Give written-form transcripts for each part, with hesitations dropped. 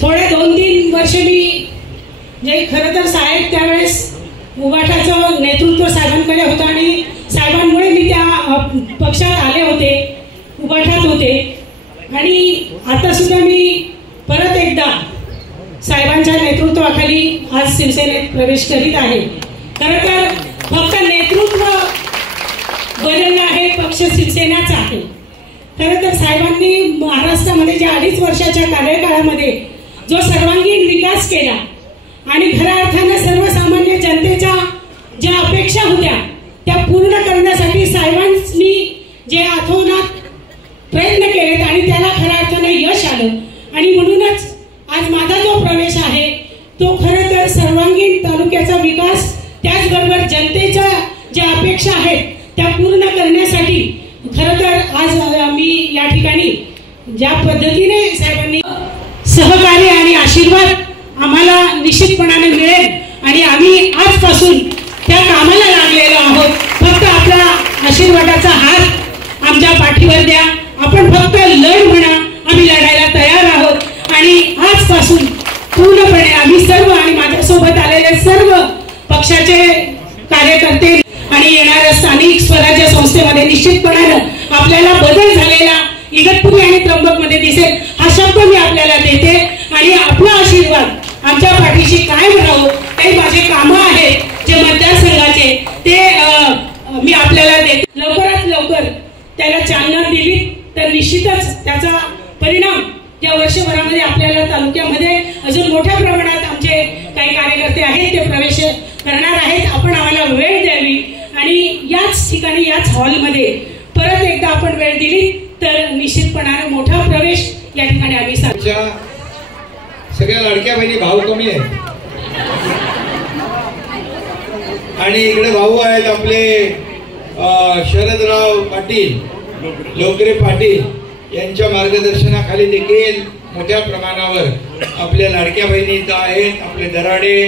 थोडे 2-3 वर्ष मी जे खरं तर साहेब त्यावेळेस उबाठाचं नेतृत्व साहेबांकडे होतं आणि साहेबांमुळे मी त्या पक्षात आले होते, उबाठात होते. आणि आता सुद्धा मी परत एकदा साहेबांच्या नेतृत्वाखाली आज शिवसेनेत प्रवेश करीत आहे. खरं तर फक्त नेतृत्व बदललं आहे, पक्ष शिवसेनाचा आहे. खरं तर साहेबांनी महाराष्ट्रामध्ये ज्या 2.5 वर्षाच्या कार्यकाळामध्ये जो सर्वांगीण विकास केला आणि खऱ्या अर्थानं सर्वसामान्य जनतेच्या ज्या अपेक्षा होत्या त्या पूर्ण करण्यासाठी साहेबांनी जे अथोनात प्रयत्न केलेत आणि त्याला खऱ्या अर्थानं यश आलं. आणि म्हणूनच आज माझा जो प्रवेश आहे तो खरं तर सर्वांगीण तालुक्याचा विकास, त्याचबरोबर जनतेच्या ज्या अपेक्षा आहेत त्या पूर्ण करण्यासाठी खरं तर आज मी या ठिकाणी ज्या पद्धतीने साहेबांनी सहकार्य आणि आशीर्वाद आम्हाला निश्चितपणाने मिळेल आणि आम्ही आजपासून त्या कामाला लागलेलो आहोत. फक्त आपला आशीर्वादाचा हात आमच्या पाठीवर द्या. आपण फक्त लढ म्हणा, आम्ही लढायला तयार आहोत. आणि आजपासून पूर्णपणे आम्ही सर्व आणि माझ्यासोबत आलेले सर्व पक्षाचे कार्यकर्ते आणि येणाऱ्या स्थानिक स्वराज्य संस्थेमध्ये निश्चितपणाने आपल्याला बदल झालेला इगतपुरी आणि त्र्यंबकमध्ये दिसेल, हा शब्द मी आपल्याला देते. आणि आपला आशीर्वाद आमच्या पाठीशी कायम राहू. काही माझे कामं आहेत जे मतदारसंघाचे ते मी आपल्याला देते. लवकरात लवकर त्याला चालना दिली तर निश्चितच त्याचा परिणाम या वर्षभरामध्ये आपल्याला तालुक्यामध्ये अजून मोठ्या प्रमाणात आमचे काही कार्यकर्ते आहेत ते प्रवेश करणार आहेत. आपण आम्हाला वेळ द्यावी आणि याच ठिकाणी याच हॉलमध्ये परत एकदा आपण वेळ दिली तर निश्चितपणाने मोठा प्रवेश या ठिकाणी आम्ही सगळ्या लाडक्या बहिणी भाऊ कमी आहेत आणि इकडे भाऊ आहेत आपले शरदराव पाटील, लोकरे पाटील यांच्या मार्गदर्शनाखाली देखील मोठ्या प्रमाणावर आपल्या लाडक्या बहिणी इथं आहेत. आपले दराडे,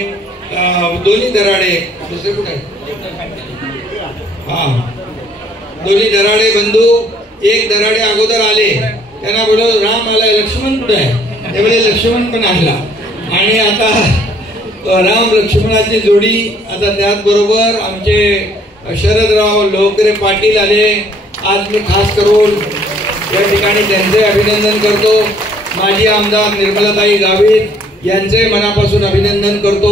दोन्ही दराडे, दुसरे कुठे दोन्ही दराडे बंधू, एक दराडे अगोदर आले, त्यांना बोलव राम आलाय, लक्ष्मण कुठे आहे, त्यावेळी लक्ष्मण पण आला. आणि आता राम लक्ष्मणाची जोडी, आता त्याचबरोबर आमचे शरदराव लोकरे पाटील आले. आज मी खास करून या ठिकाणी त्यांचे अभिनंदन करतो. माजी आमदार निर्मलाताई गावित यांचे मनापासून अभिनंदन करतो.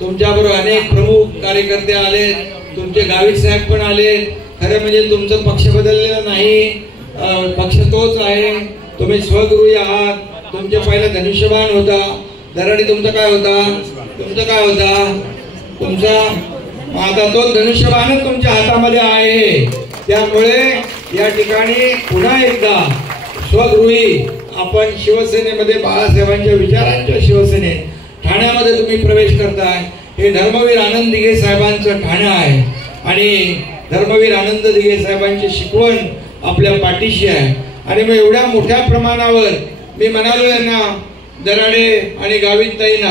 तुमच्याबरोबर अनेक प्रमुख कार्यकर्ते आले, तुमचे गावित साहेब पण आले. खरं म्हणजे तुमचं पक्ष बदललेला नाही, पक्ष तोच आहे. तुम्ही स्वगृही आहात. तुमच्या पहिला धनुष्यबाण होता, दराडी तुमचा काय होता, तुमचा आता तो धनुष्यबाणच तुमच्या हातामध्ये आहे. त्यामुळे या ठिकाणी पुन्हा एकदा स्वगृही आपण शिवसेनेमध्ये, बाळासाहेबांच्या विचारांच्या शिवसेनेत ठाण्यामध्ये तुम्ही प्रवेश करताय. हे धर्मवीर आनंद दिघे साहेबांचं ठाणं आहे आणि धर्मवीर आनंद दिघे साहेबांची शिकवण आपल्या पाठीशी आहे. आणि मग एवढ्या मोठ्या प्रमाणावर मी म्हणालो यांना, दराडे आणि गावित ताईंना,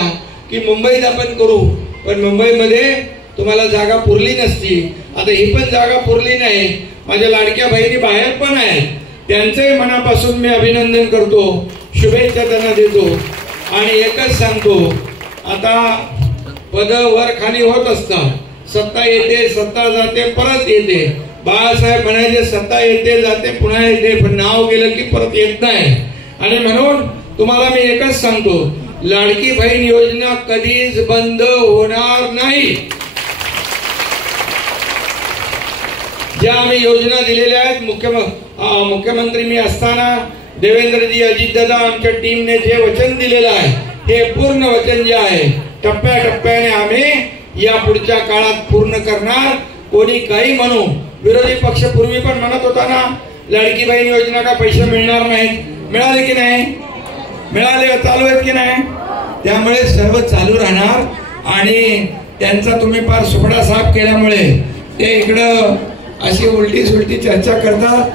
की मुंबईत आपण करू, पण मुंबईमध्ये तुम्हाला जागा पुरली नसती. आता ही पण जागा पुरली नाही. माझ्या लाडक्या बहिणी बाहेर पण आहेत, त्यांचे मनापासून मी अभिनंदन करतो, शुभेच्छा त्यांना देतो. आणि एकच सांगतो, आता पद वर खाली होत असतात, सत्ता येते, सत्ता जाते, परत येते. बाळासाहेब म्हणायचे सत्ता येते, जाते, पुन्हा येते, पण नाव गेलं की परत येत नाही. आणि म्हणून तुम्हाला मी एकच सांगतो, लाडकी बहीण योजना कधीच बंद होणार नाही. ज्या आम्ही योजना दिलेल्या आहेत, मुख्यमंत्री मी असताना देवेंद्रजी, अजितदादा, आमच्या टीमने जे वचन दिलेलं आहे, हे पूर्ण वचन जे आहे टप्प्याटप्प्याने आम्ही या पुढच्या काळात पूर्ण करणार. कोणी काही म्हणू, विरोधी पक्ष पूर्वी पण म्हणत होता ना, लाडकी बहीण योजना का पैसे मिळणार नाहीत, मिळाले की नाही, मिळाले, चालू आहेत की नाही. त्यामुळे सर्व चालू राहणार. आणि त्यांचा तुम्ही फार सुपडा साफ केल्यामुळे ते इकडं अशी उलटी सुलटी चर्चा करतात.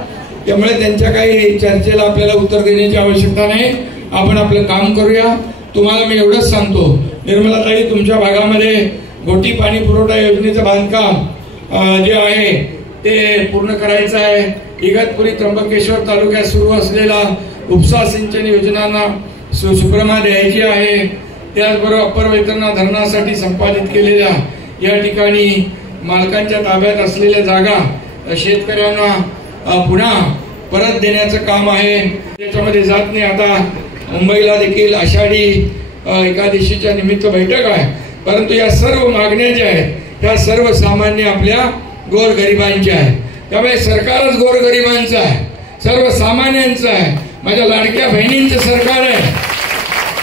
त्यामुळे त्यांच्या काही चर्चेला आपल्याला उत्तर देण्याची आवश्यकता नाही. आपण आपलं काम करूया. तुम्हाला मी एवढंच सांगतो, निर्मलाताई, तुमच्या भागामध्ये गोटी पाणी पुरवठा योजनेचं बांधकाम जे आहे ते पूर्ण करायचं आहे. इगतपुरी त्र्यंबकेश्वर तालुक्यात सुरू असलेला उपसा सिंचन योजनांना सुप्रमा द्यायची आहे. त्याचबरोबर अप्पर वैतरणा धरणासाठी संपादित केलेल्या या ठिकाणी मालकांच्या ताब्यात असलेल्या जागा शेतकऱ्यांना पुन्हा परत देण्याचं काम आहे. त्याच्यामध्ये जात नाही. आता मुंबईला देखील आषाढी एकादशीच्या निमित्त बैठक आहे, परंतु या सर्व मागण्या ज्या आहेत त्या सर्वसामान्य आपल्या गोरगरिबांच्या आहेत. त्यामुळे सरकारच गोरगरिबांचं आहे, सर्वसामान्यांचं आहे. माझ्या लाडक्या बहिणींचं सरकार आहे,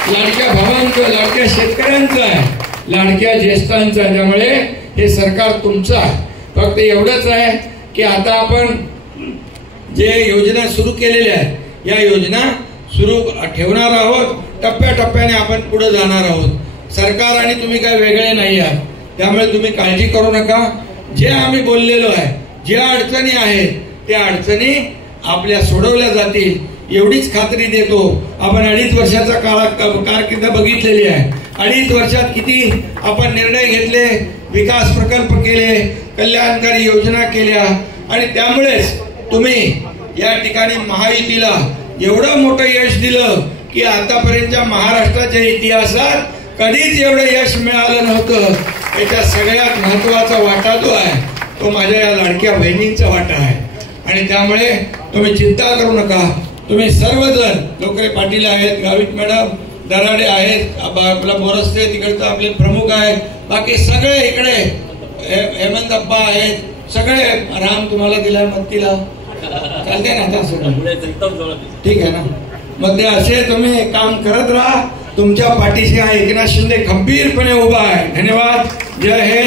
लाडक्या भावांचं, लाडक्या शेतकऱ्यांचं आहे, लाडक्या ज्येष्ठांचं आहे. त्यामुळे हे सरकार तुमचं आहे. फक्त एवढंच आहे की आता आपण जे योजना सुरू केलेल्या आहेत या योजना सुरू ठेवणार आहोत. टप्प्याटप्प्याने आपण पुढे जाणार आहोत. सरकार आणि तुम्ही काय वेगळे नाही आहात. त्यामुळे तुम्ही काळजी करू नका. जे आम्ही बोललेलो आहे, ज्या अडचणी आहेत त्या अडचणी आपल्या सोडवल्या जातील एवढीच खात्री देतो. आपण 2.5 वर्षाचा कारकीर्द बघितलेली आहे. 2.5 वर्षात किती आपण निर्णय घेतले, विकास प्रकल्प केले, कल्याणकारी योजना केल्या आणि त्यामुळेच तुम्ही या ठिकाणी महायुतीला एवढं मोठं यश दिलं की आतापर्यंतच्या महाराष्ट्राच्या इतिहासात कधीच एवढं यश मिळालं नव्हतं. याच्या सगळ्यात महत्वाचा वाटा जो आहे तो माझ्या या लाडक्या बहिणींचा वाटा आहे. आणि त्यामुळे तुम्ही चिंता करू नका. तुम्ही सर्वजण, लोकरे पाटील आहेत, गावित मॅडम, दराडे आहेत, आपला बोरस्ते तिकडचं आपले प्रमुख आहेत, बाकी सगळे इकडे हेमंत अप्पा आहेत, सगळे. राम तुम्हाला दिला मत्तीला चालते ना आता सगळं ठीक आहे ना. मग ते असे तुम्ही काम करत राहा. तुमच्या पाठीशी हा एकनाथ शिंदे खंबीरपणे उभा आहे. धन्यवाद. जय हिंद.